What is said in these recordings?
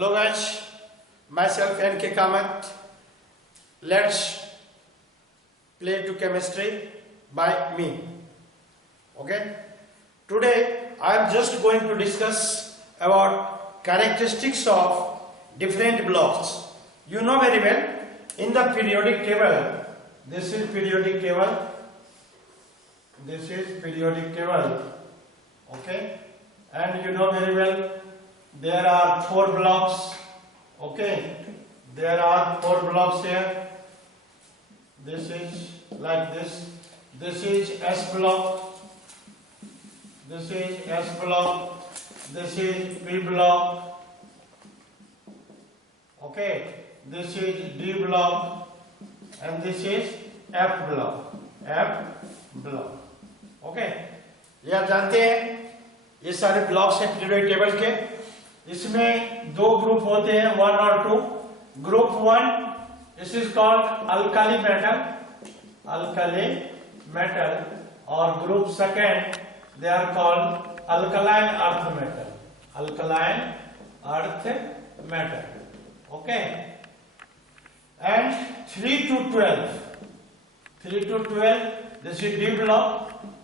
Hello guys, myself N.K. Kamath. Let's play to chemistry by me. Okay. Today I am just going to discuss about characteristics of different blocks. You know very well in the periodic table. This is periodic table. This is periodic table. Okay. And you know very well there are 4 blocks. Okay. There are 4 blocks here. This is like this. This is S block. This is S block. This is P block. Okay. This is D block. And this is F block. F block. Okay. ये आप जानते हैं ये सारे blocks हैं periodic table के. इसमें 2 group होते हैं 1 और 2. Group 1 this is called alkali metal और group second they are called alkaline earth metal. Okay. And 3 to 12 this is D block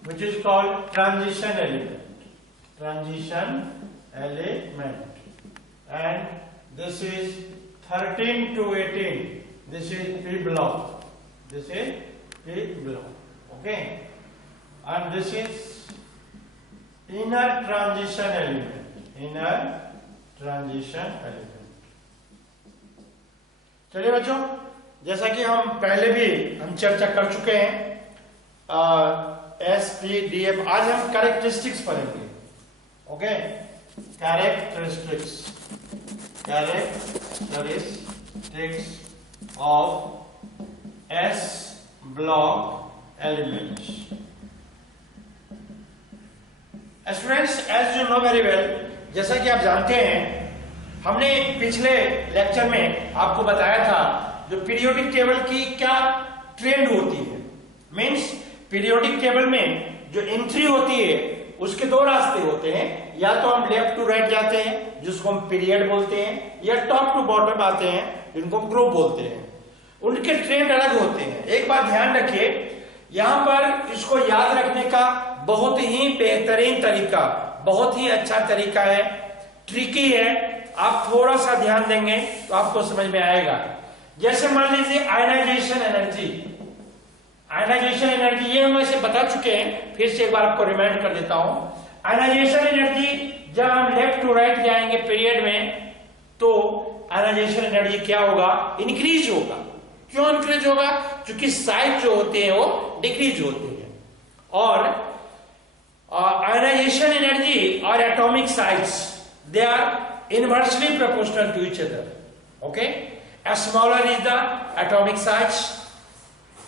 which is called transition element, and this is 13 to 18 this is P block. Okay. And this is inner transition element. चलिए बच्चों, जैसा कि हम पहले भी चर्चा कर चुके हैं एस पी डी एफ. आज हम कैरेक्टरिस्टिक्स पढ़ेंगे. Okay. Characteristics of S block elements. Students, as you know very well, जैसा कि आप जानते हैं हमने पिछले लेक्चर में आपको बताया था जो पीरियोडिक टेबल की क्या ट्रेंड होती है. मींस पीरियोडिक टेबल में जो एंट्री होती है उसके 2 रास्ते होते हैं. या तो हम लेफ्ट टू राइट जाते हैं जिसको हम पीरियड बोलते हैं, या टॉप टू बॉटम आते हैं जिनको हम ग्रुप बोलते हैं. उनके ट्रेंड अलग होते हैं. एक बात ध्यान रखिए, यहां पर इसको याद रखने का बहुत ही बेहतरीन तरीका, बहुत ही अच्छा तरीका है, ट्रिकी है. आप थोड़ा सा ध्यान देंगे तो आपको समझ में आएगा. जैसे मान लीजिए आयनाइजेशन एनर्जी, ये हम ऐसे बता चुके हैं, फिर से एक बार आपको रिमाइंड कर देता हूं. आयनाइजेशन एनर्जी जब हम लेफ्ट टू राइट जाएंगे पीरियड में तो आयनाइजेशन एनर्जी क्या होगा? इंक्रीज होगा. क्यों इंक्रीज होगा? क्योंकि साइज जो होते हैं वो डिक्रीज होते हैं. और आयनाइजेशन एनर्जी और atomic size they are inversely proportional to each other. Okay. As smaller is the atomic size,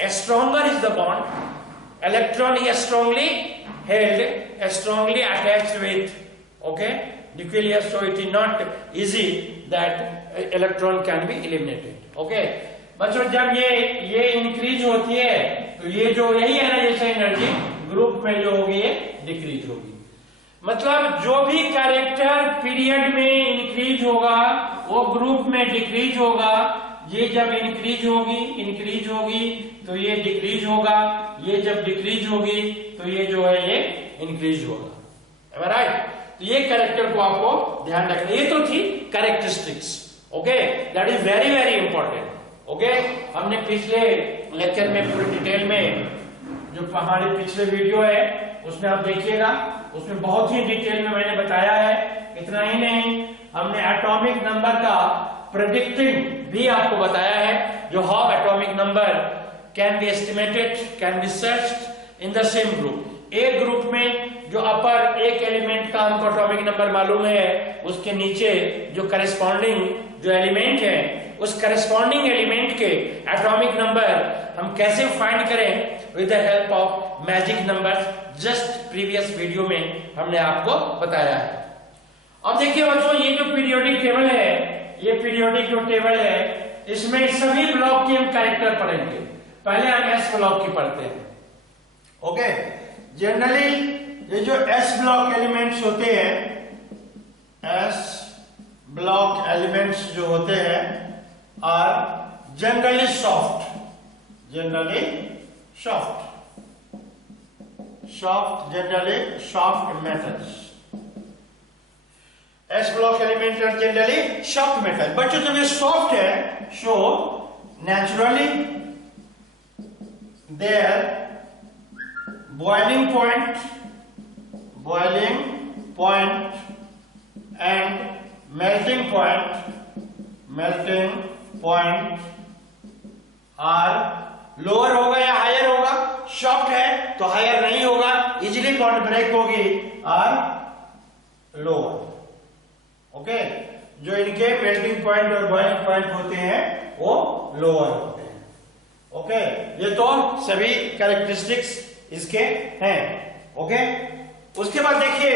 as stronger is the bond. Electron is strongly held, strongly attached with nucleus, so it is not easy that electron can be eliminated. Okay. बच्चों, जब ये increase होती है तो ये जो यही ionization energy group में जो होगी ये डिक्रीज होगी. मतलब जो भी कैरेक्टर पीरियड में इंक्रीज होगा वो ग्रुप में डिक्रीज होगा. ये जब इंक्रीज होगी तो ये डिक्रीज होगा. ये जब डिक्रीज होगी तो ये जो है ये इंक्रीज होगा. राइट. तो ये कैरेक्टर को आपको ध्यान रखना. ये तो थी characteristics. Okay. That is very very important. Okay. हमने पिछले लेक्चर में पूरी डिटेल में जो हमारे पिछले वीडियो है उसमें आप देखिएगा, उसमें बहुत ही डिटेल में मैंने बताया है. इतना ही नहीं, हमने एटॉमिक नंबर का प्रेडिक्टिंग भी आपको बताया है. जो how atomic number can be estimated, can be searched in the same group. एक ग्रुप में जो अपर एक एलिमेंट का हमको एटॉमिक नंबर मालूम है, उसके नीचे जो करेस्पॉन्डिंग जो एलिमेंट है उस करेस्पॉन्डिंग एलिमेंट के एटॉमिक नंबर हम कैसे फाइंड करें with the help of magic numbers. Just previous video में हमने आपको बताया है. अब देखिए बच्चों, ये जो पीरियोडिक टेबल है, ये पीरियोडिक जो टेबल है इसमें सभी ब्लॉक की हम कैरेक्टर पढ़ेंगे. पहले हम एस ब्लॉक की पढ़ते हैं. ओके. जनरली ये जो एस ब्लॉक एलिमेंट्स होते हैं, एस ब्लॉक एलिमेंट्स जो होते हैं are generally soft, generally generally soft metals. S block element are generally soft metal. बच्चों जब ये soft है, so naturally their boiling point and melting point are lower होगा या हायर होगा? सॉफ्ट है तो हायर नहीं होगा, इजिली बॉन्ड ब्रेक होगी, आर लोअर। ओके, जो इनके मेल्टिंग पॉइंट और बॉइलिंग पॉइंट होते हैं वो लोअर होते हैं। ओके, ये तो सभी कैरेक्टरिस्टिक्स इसके हैं। ओके, उसके बाद देखिए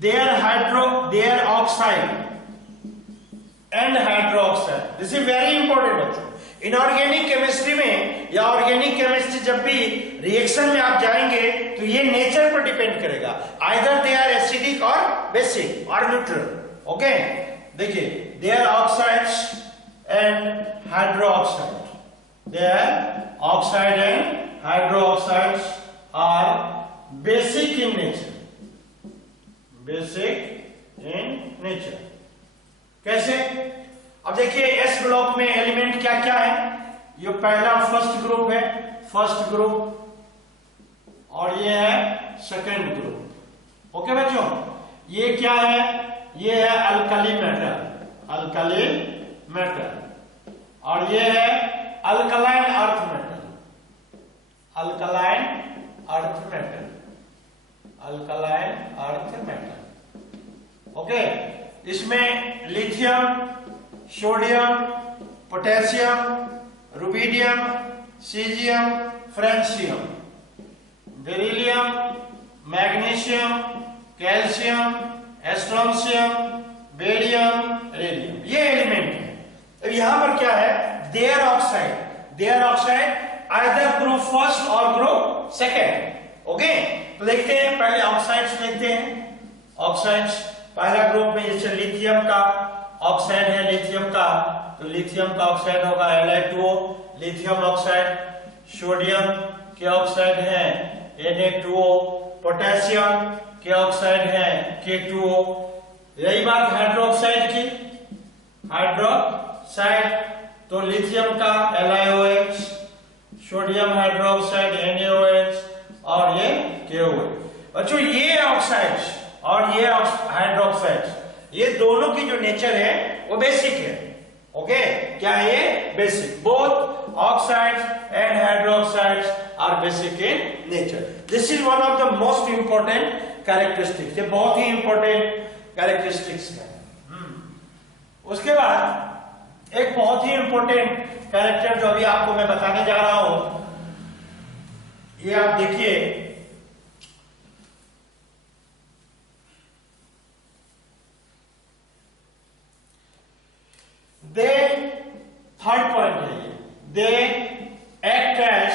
their oxide and hydroxide, this is very important बच्चों। इनऑर्गेनिक केमिस्ट्री में या ऑर्गेनिक केमिस्ट्री जब भी रिएक्शन में आप जाएंगे तो ये नेचर पर डिपेंड करेगा, आइदर दे आर एसिडिक और बेसिक और न्यूट्रल। ओके, देखिए their oxides and hydroxide, their oxide and hydroxides are basic in nature. कैसे? अब देखिए एस ब्लॉक में एलिमेंट क्या क्या है। ये पहला फर्स्ट ग्रुप है, फर्स्ट ग्रुप, और ये है सेकंड ग्रुप। ओके बच्चों, ये क्या है? ये है अल्कली मेटल, और ये है अल्कलाइन अर्थ मेटल। ओके, इसमें lithium, sodium, potassium, rubidium, caesium, francium, beryllium, magnesium, calcium, strontium, barium, radium, ये एलिमेंट है। तो यहां पर क्या है? Their oxide either group first और ग्रुप सेकेंड। ओके, तो देखते हैं, पहले ऑक्साइड्स देखते हैं। ऑक्साइड्स पहला ग्रुप में जैसे लिथियम का ऑक्साइड है, लिथियम का, तो लिथियम का ऑक्साइड होगा Li2O, लिथियम ऑक्साइड। सोडियम के ऑक्साइड है Na2O, पोटेशियम के ऑक्साइड है K2O। यही बात हाइड्रोक्साइड की, हाइड्रोक्साइड तो लिथियम का LiOH, सोडियम हाइड्रोक्साइड NaOH, और ये KOH। बच्चों ये ऑक्साइड्स और ये हाइड्रोक्साइड्स, ये दोनों की जो नेचर है वो बेसिक है। ओके, क्या है ये? Basic. Both oxides and hydroxides are basic in nature. This is one of the most important characteristics, ये बहुत ही इंपॉर्टेंट कैरेक्टरिस्टिक्स है। उसके बाद एक बहुत ही इंपॉर्टेंट कैरेक्टर जो अभी आपको मैं बताने जा रहा हूं, ये आप देखिए, दे थर्ड पॉइंट है ये, they act as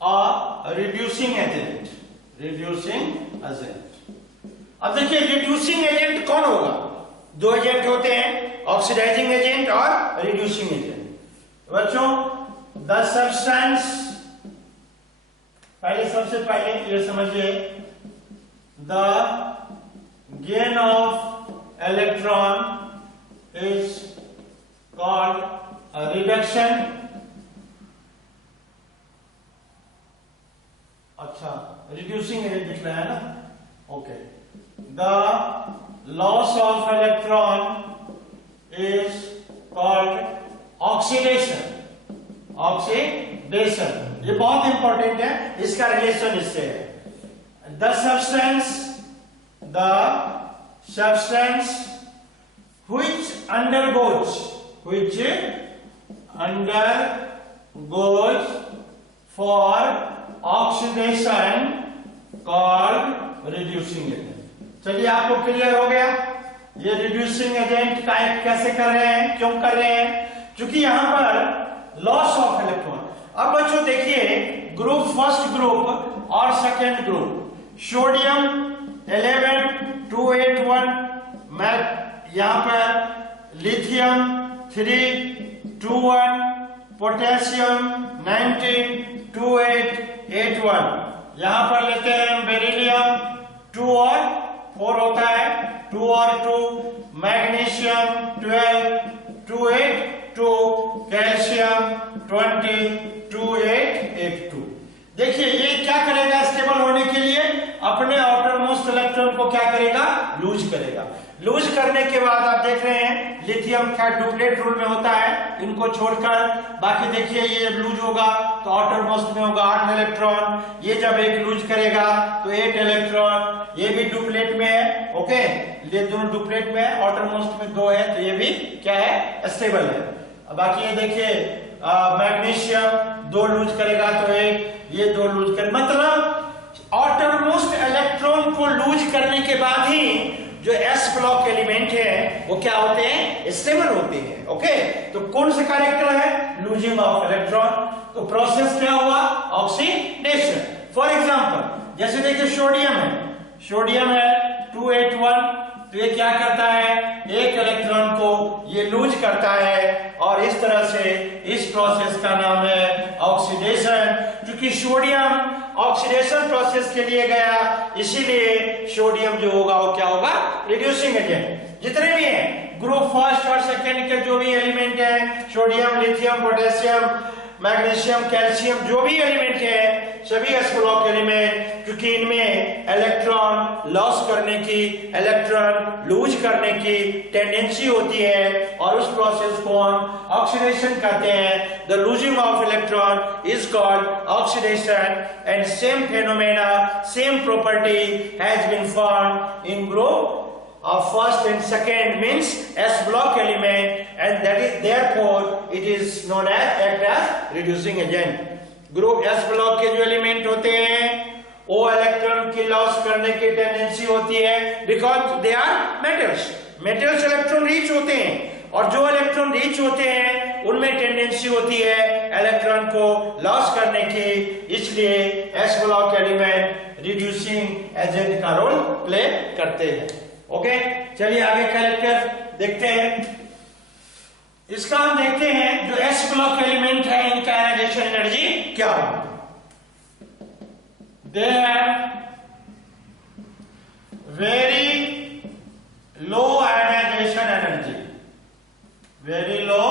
a reducing agent. अब देखिए रिड्यूसिंग एजेंट कौन होगा? दो एजेंट होते हैं, ऑक्सीडाइजिंग एजेंट और रिड्यूसिंग एजेंट। बच्चों द सब्सटेंस, पहले सबसे पहले ये समझिए, the gain of electron is called a reduction। अच्छा, reducing एजेंट दिख रहा है ना? Okay, the loss of electron is called oxidation। ये बहुत इंपॉर्टेंट है, इसका रिलेशन इससे है। the substance which undergoes for oxidation called reducing agent। चलिए आपको क्लियर हो गया ये रिड्यूसिंग एजेंट का कैसे कर रहे हैं, क्यों कर रहे हैं? क्योंकि यहां पर लॉस ऑफ इलेक्ट्रॉन। अब बच्चों देखिए, ग्रुप फर्स्ट ग्रुप और सेकेंड ग्रुप, सोडियम 11 281, यहाँ पर लिथियम 3 2 1, पोटेशियम 19 2 8 8 1। यहाँ पर लेते हैं हम बेरिलियम 2 और 4 होता है, 2 और 2, मैग्नीशियम 12 2 8 2, कैल्शियम 20 2 8 8 2। देखिए ये क्या करेगा, स्टेबल होने के लिए अपने आउटर मोस्ट इलेक्ट्रॉन को क्या करेगा, लूज करेगा। लूज करने के बाद आप देख रहे हैं लिथियम का डुप्लेट रूल में होता है, इनको छोड़कर बाकी देखिए ये जब लूज होगा तो आउटर मोस्ट में होगा 8 इलेक्ट्रॉन, ये जब एक लूज करेगा तो 8 इलेक्ट्रॉन, ये भी डुप्लेट में है, ओके, ये दोनों डुप्लेट में है, आउटर मोस्ट में 2 है तो ये भी क्या है, स्टेबल है। बाकी ये देखिए मैग्नीशियम 2 लूज करेगा तो 1, ये 2 लूज कर, मतलब आउटर मोस्ट इलेक्ट्रॉन को लूज करने के बाद ही जो s ब्लॉक एलिमेंट है वो क्या होते हैं, स्टेबल होते हैं, ओके। तो कौन सा कैरेक्टर है, लूजिंग ऑफ इलेक्ट्रॉन। तो प्रोसेस क्या हुआ, ऑक्सीडेशन। फॉर एग्जांपल जैसे देखिए सोडियम है 281, तो ये क्या करता है, एक इलेक्ट्रॉन को ये लूज करता है और इस तरह से इस प्रोसेस का नाम है ऑक्सीडेशन। क्योंकि सोडियम ऑक्सीडेशन प्रोसेस के लिए गया, इसीलिए सोडियम जो होगा वो क्या होगा, रिड्यूसिंग एजेंट। जितने भी हैं ग्रुप फर्स्ट और सेकेंड के जो भी एलिमेंट है, sodium, lithium, potassium, magnesium, calcium, जो भी एलिमेंट है सभी s ब्लॉक एलिमेंट, क्योंकि इनमें इलेक्ट्रॉन लॉस करने की, इलेक्ट्रॉन लूज करने की टेंडेंसी होती है और उस प्रोसेस को हम ऑक्सीडेशन कहते हैं। The losing of electron is called oxidation and same phenomena, same property has been found in group of first and second means s block element, and that is therefore it is known as act as reducing agent. Group s block के जो element होते हैं वो electron की loss करने की tendency होती है, because they are metals electron rich होते हैं और जो इलेक्ट्रॉन रिच होते हैं उनमें टेंडेंसी होती है इलेक्ट्रॉन को लॉस करने की, इसलिए s block element reducing agent का रोल प्ले करते हैं, ओके। चलिए आगे कैरेक्टर देखते हैं। इसका हम देखते हैं जो s ब्लॉक एलिमेंट है इनका आयनाइजेशन एनर्जी क्या होगी। They have very low ionization energy, very low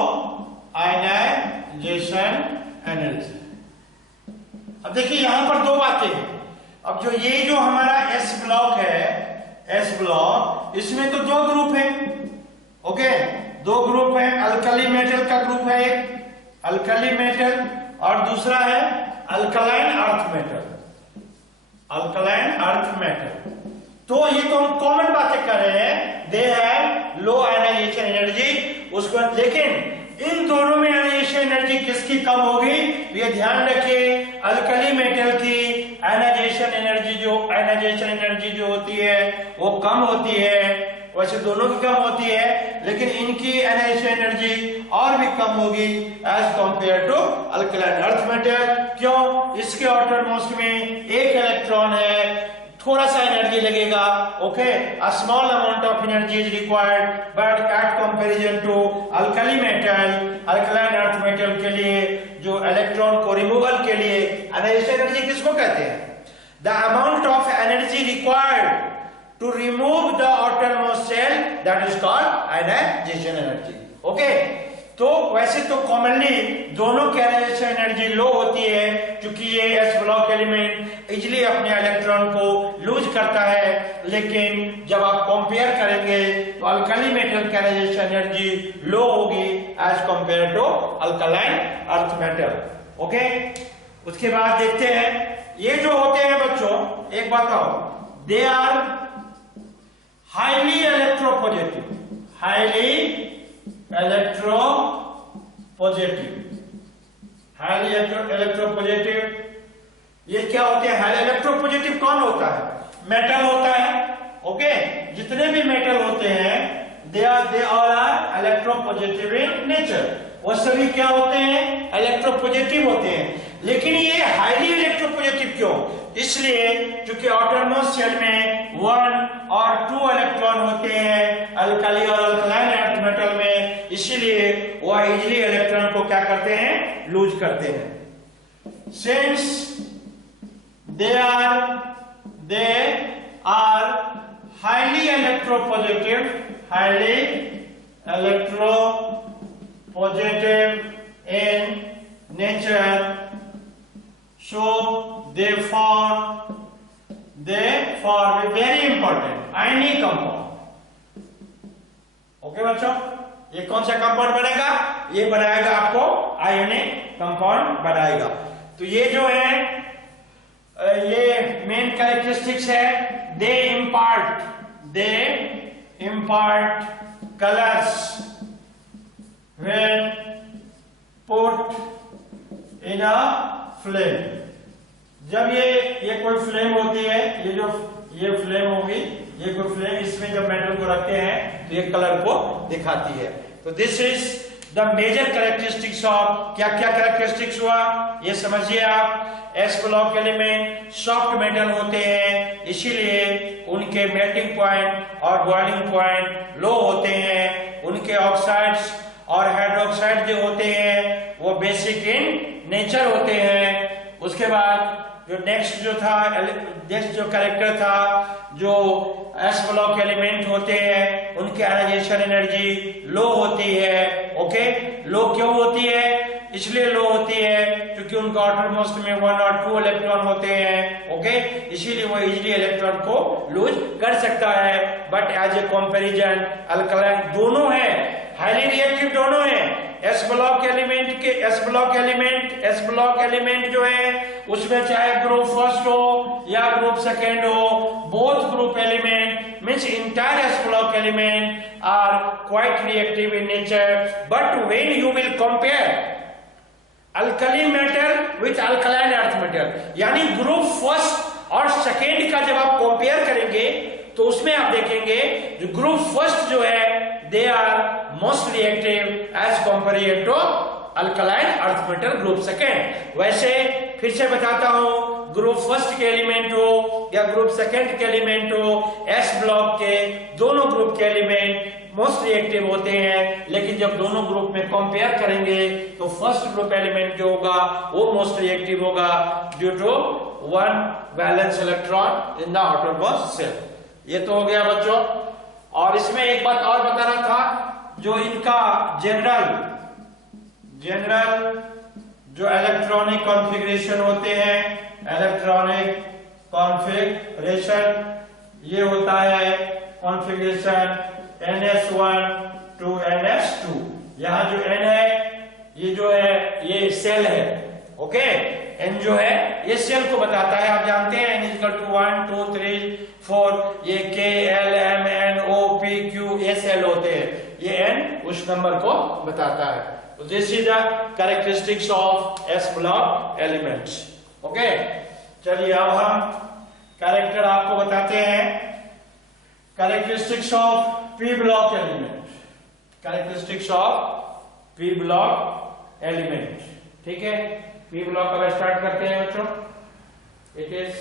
ionization energy. अब देखिए यहां पर 2 बातें हैं। अब जो ये जो हमारा s ब्लॉक है, s ब्लॉक, इसमें तो 2 ग्रुप है, ओके, 2 ग्रुप है। अल्कली मेटल का ग्रुप है, एक अल्कली मेटल और दूसरा है alkaline earth metal, alkaline earth metal. तो ये तो हम कॉमन बातें कर रहे हैं, they have low ionization energy, उसको, लेकिन इन दोनों में आयनाइजेशन एनर्जी किसकी कम होगी, ये ध्यान रखिए। अल्कली मेटल की आयनाइजेशन एनर्जी जो होती है वो कम होती है, वैसे दोनों की कम होती है, लेकिन इनकी आयनाइजेशन एनर्जी और भी कम होगी as compare to alkaline earth metal. क्यों, इसके आउटर मोस्ट में एक इलेक्ट्रॉन है, थोड़ा सा एनर्जी लगेगा, okay, a small amount of energy is required, but at comparison to alkali metal, alkaline earth metal के लिए जो इलेक्ट्रॉन को रिमूवल के लिए आयनाइजेशन एनर्जी किसको कहते हैं, the amount of energy required to remove the outermost shell, that is called ionization energy, okay. तो वैसे तो कॉमनली दोनों की आयनाइजेशन एनर्जी लो होती है, क्योंकि ये s ब्लॉक एलिमेंट इजिली अपने इलेक्ट्रॉन को लूज करता है, लेकिन जब आप कंपेयर करेंगे तो अल्कली मेटल की आयनाइजेशन एनर्जी लो होगी as compare to alkaline earth metal, okay. उसके बाद देखते हैं ये जो होते हैं बच्चों, एक बात आओ, they are highly electropositive, highly electropositive. ये क्या होते हैं, हाईली इलेक्ट्रोपॉजिटिव कौन होता है, मेटल होता है, ओके। जितने भी मेटल होते हैं they all are electropositive in nature, वो सभी क्या होते हैं, इलेक्ट्रोपॉजिटिव होते हैं। लेकिन ये हाईली इलेक्ट्रोपॉजिटिव क्यों, इसलिए क्योंकि आउटरमोस्ट शेल में 1 और 2 इलेक्ट्रॉन होते हैं अल्कली और अल्कलाइन अर्थ मेटल में, इसीलिए वह इजिली इलेक्ट्रॉन को क्या करते हैं, लूज करते हैं। Since they are highly electropositive in nature, so they form a very important ionic compound. Okay बच्चों, ये कौन सा कंपाउंड बनेगा, ये बनाएगा आपको आयोनिक कंपाउंड बनाएगा। तो ये जो है ये मेन कैरेक्टरिस्टिक्स है। दे impart colors when put in a flame। जब ये कोई फ्लेम होती है, ये फ्लेम होगी, ये कोई फ्लेम, इसमें जब मेटल को रखते हैं तो ये कलर को दिखाती है। तो this is the major characteristics of, क्या क्या कैरेक्टरिस्टिक्स हुआ ये समझिए आप। S block element soft metal होते हैं, इसीलिए उनके मेल्टिंग पॉइंट और बॉइलिंग पॉइंट लो होते हैं। उनके ऑक्साइड्स और हाइड्रोक्साइड जो होते हैं वो बेसिक इन नेचर होते हैं। उसके बाद जो नेक्स्ट जो कैरेक्टर था, जो एस ब्लॉक एलिमेंट होते हैं उनकी आयनाइजेशन एनर्जी लो होती है। ओके, लो क्यों होती है, इसलिए लो होती है क्योंकि उनका आउटरमोस्ट में 1 और 2 इलेक्ट्रॉन होते हैं। ओके, इसीलिए वो इजीली इलेक्ट्रॉन को लूज कर सकता है। But as a comparison alkaline दोनों है, हाईली रिएक्टिव दोनों है। एस ब्लॉक एलिमेंट जो है उसमें चाहे ग्रुप फर्स्ट हो या ग्रुप सेकेंड हो, both group element means entire S block element are quite reactive in nature. But when you will compare alkaline metal with alkaline earth metal, यानी group first और second का जब आप compare करेंगे तो उसमें आप देखेंगे जो ग्रुप फर्स्ट जो है they are most reactive as compared to alkaline earth metal group second। वैसे फिर से बताता हूं, ग्रुप फर्स्ट के एलिमेंट हो या ग्रुप सेकंड के एलिमेंट हो, एस ब्लॉक के दोनों ग्रुप के एलिमेंट मोस्ट रिएक्टिव होते हैं। लेकिन जब दोनों ग्रुप में कंपेयर करेंगे तो फर्स्ट ग्रुप एलिमेंट जो होगा वो मोस्ट रिएक्टिव होगा due to 1 valence electron in the outermost shell. ये तो हो गया बच्चों। और इसमें एक बात और बताना था, जो इनका जनरल जो इलेक्ट्रॉनिक कॉन्फ़िगरेशन होते हैं, इलेक्ट्रॉनिक कॉन्फ़िगरेशन ये होता है कॉन्फ़िगरेशन NS1 to NS2। यहाँ जो N है ये जो है ये सेल है। ओके, N जो है ये सेल को बताता है, आप जानते हैं N इक्वल टू 1 2 3 4, ये K L M N O P Q ये सेल होते हैं, ये N उस नंबर को बताता है। तो this is the characteristics of S block elements. Okay, चलिए अब हम कैरेक्टर आपको बताते हैं, characteristics of P block element. Characteristics of P block element, ठीक है। पी ब्लॉक अब स्टार्ट करते हैं बच्चों। It is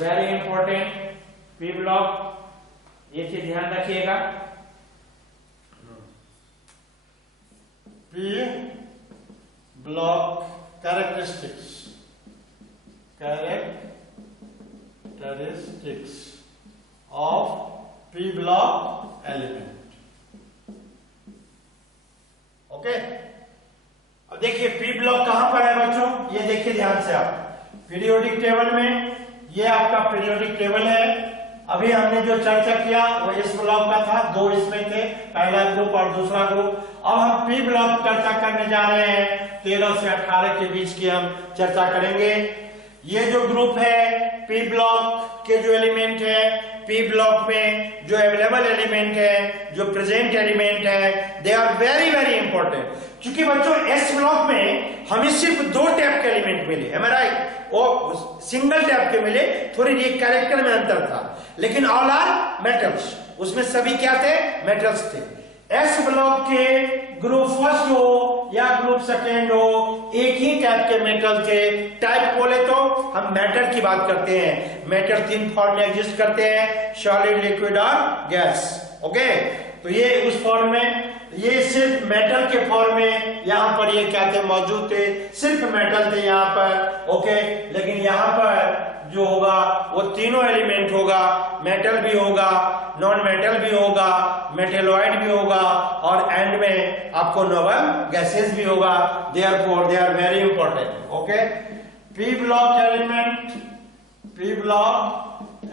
very important P block, ये चीज ध्यान रखिएगा। P block characteristics of P block element. Okay, अब देखिए पी ब्लॉक कहां पर है बच्चों, ये देखिए ध्यान से आप पीरियोडिक टेबल में, ये आपका पीरियोडिक टेबल है। अभी हमने जो चर्चा किया वो इस ब्लॉक का था, 2 इसमें थे, पहला ग्रुप और दूसरा ग्रुप। अब हम पी ब्लॉक चर्चा करने जा रहे हैं, 13 से 18 के बीच की हम चर्चा करेंगे। ये जो ग्रुप है पी ब्लॉक के जो एलिमेंट है, पी ब्लॉक में जो अवेलेबल एलिमेंट है, जो प्रेजेंट एलिमेंट है, they are very very important. क्योंकि बच्चों एस ब्लॉक में हमें सिर्फ 2 टाइप के एलिमेंट मिले, एम आई राइट, वो सिंगल टाइप के मिले, थोड़ी ये कैरेक्टर में अंतर था, लेकिन ऑल आर मेटल्स, उसमें सभी क्या थे, मेटल्स थे। एस ब्लॉक के ग्रुप फर्स्ट हो या ग्रुप सेकेंड हो, एक ही टाइप के मेटल थे। टाइप बोले तो हम मैटर की बात करते हैं। मैटर 3 फॉर्म में एग्जिस्ट करते हैं, सॉलिड, लिक्विड और गैस। ओके, तो ये उस फॉर्म में, ये सिर्फ मेटल के फॉर्म में यहाँ पर ये क्या थे, मौजूद थे, सिर्फ मेटल थे यहाँ पर। ओके, लेकिन यहाँ पर जो होगा वो तीनों एलिमेंट होगा, मेटल भी होगा, नॉन मेटल भी होगा, मेटेलॉइड भी होगा और एंड में आपको नोबल गैसेस भी होगा। Therefore they are very important. Okay, P block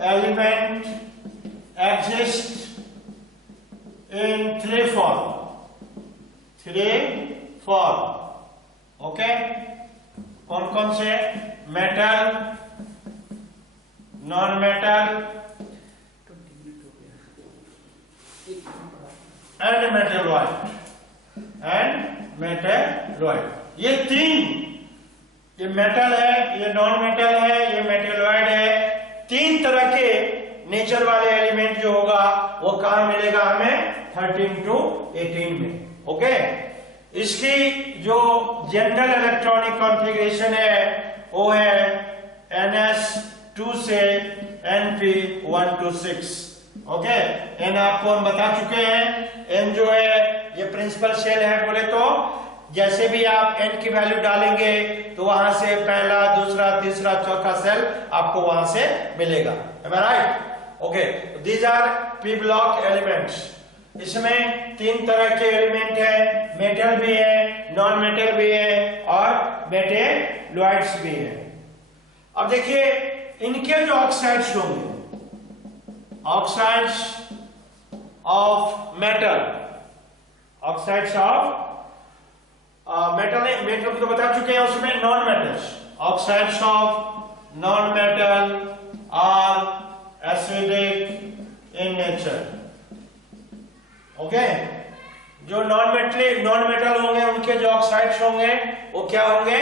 element exist in 3 form। Okay, कौन कौन से? Metal, non metal and metalloid. ये 3, ये मेटल है, ये नॉन मेटल है, ये मेटेलॉइड है। 3 तरह के नेचर वाले एलिमेंट जो होगा वो कहां मिलेगा हमें? 13 to 18 में। ओके, इसकी जो जनरल इलेक्ट्रॉनिक कॉन्फ़िगरेशन है वो है NS2 से NP1 to 6। ओके, N आपको हम बता चुके हैं। N जो है ये प्रिंसिपल शेल है बोले तो जैसे भी आप N की वैल्यू डालेंगे तो वहां से पहला, दूसरा, तीसरा, चौथा सेल आपको वहां से मिलेगा। Am I right? Okay, these are p block elements. इसमें 3 तरह के एलिमेंट है, मेटल भी है, नॉन मेटल भी है और मेटेलॉइड्स भी है। अब देखिए इनके जो ऑक्साइड्स होंगे, oxides of metal, oxides of metal तो बता चुके हैं, उसमें non metals, oxides of non metal are acidic in nature. Okay, जो नॉन मेटल होंगे उनके जो ऑक्साइड्स होंगे वो क्या होंगे?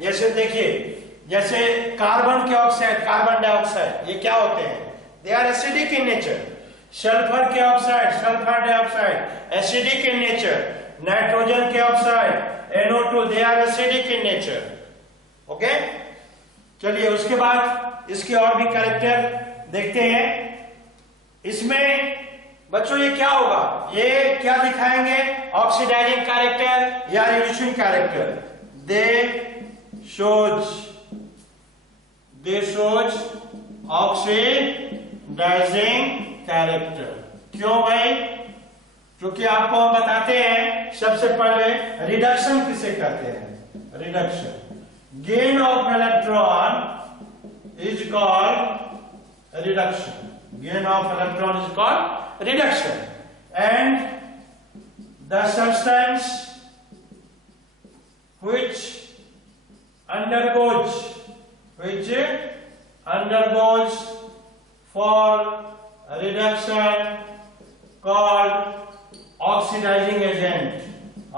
जैसे देखिए, जैसे कार्बन के ऑक्साइड, कार्बन डाइऑक्साइड, ये क्या होते हैं? They are acidic in nature. Sulphur के oxide, sulphur dioxide, acidic in nature. Nitrogen के oxide NO2, they are acidic in nature. Okay, चलिए उसके बाद इसके और भी कैरेक्टर देखते हैं। इसमें बच्चों ये क्या होगा? ये क्या दिखाएंगे? ऑक्सीडाइजिंग कैरेक्टर या reducing character. They shows oxidizing character. क्यों भाई? क्योंकि आपको हम बताते हैं सबसे पहले रिडक्शन किसे कहते हैं? Reduction, gain of electron is called reduction. Gain of electron is called reduction, and the substance which undergoes for reduction called oxidizing agent।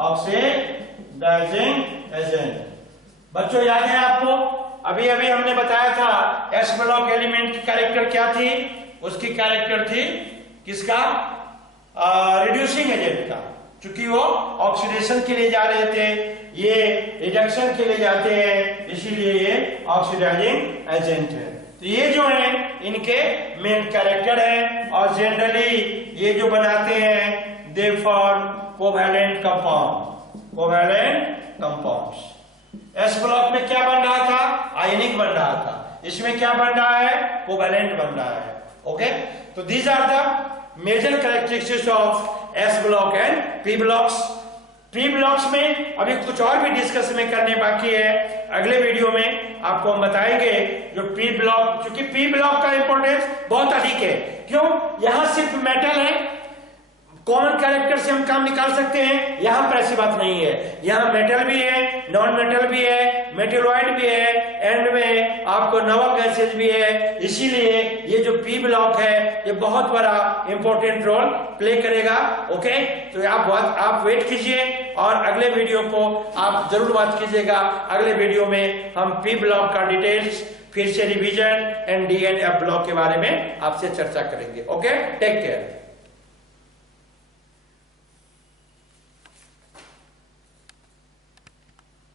oxidizing agent बच्चों याद है आपको? अभी अभी हमने बताया था एस ब्लॉक एलिमेंट की कैरेक्टर क्या थी? उसकी कैरेक्टर थी किसका? रिड्यूसिंग एजेंट का। चूंकि वो ऑक्सीडेशन के लिए जा रहे थे, ये रिडक्शन के लिए जाते हैं, इसीलिए ये ऑक्सीडाइजिंग एजेंट है। तो ये जो है इनके मेन कैरेक्टर है और जनरली ये जो बनाते हैं they form covalent compounds. S block में क्या बन रहा था? आयनिक बन रहा था। इसमें क्या बन रहा है? कोवैलेंट बन रहा है। ओके, तो these are the major characteristics of S block and P blocks. P blocks में अभी कुछ और भी डिस्कस में करने बाकी है, अगले वीडियो में आपको हम बताएंगे। जो पी ब्लॉक, क्योंकि पी ब्लॉक का इंपॉर्टेंस बहुत अधिक है। क्यों? यहां सिर्फ मेटल है, कॉमन कैरेक्टर से हम काम निकाल सकते हैं। यहां पर ऐसी बात नहीं है, यहां मेटल भी है, नॉन मेटल भी है, मेटेलॉइड भी है, एंड में आपको नोबल गैसेज भी है। इसीलिए ये जो पी ब्लॉक है ये बहुत बड़ा इंपॉर्टेंट रोल प्ले करेगा। ओके, तो आप वेट कीजिए और अगले वीडियो को आप जरूर बात कीजिएगा। अगले वीडियो में हम पी ब्लॉक का डिटेल्स, फिर से revision and D and F block के बारे में आपसे चर्चा करेंगे। Okay, take care.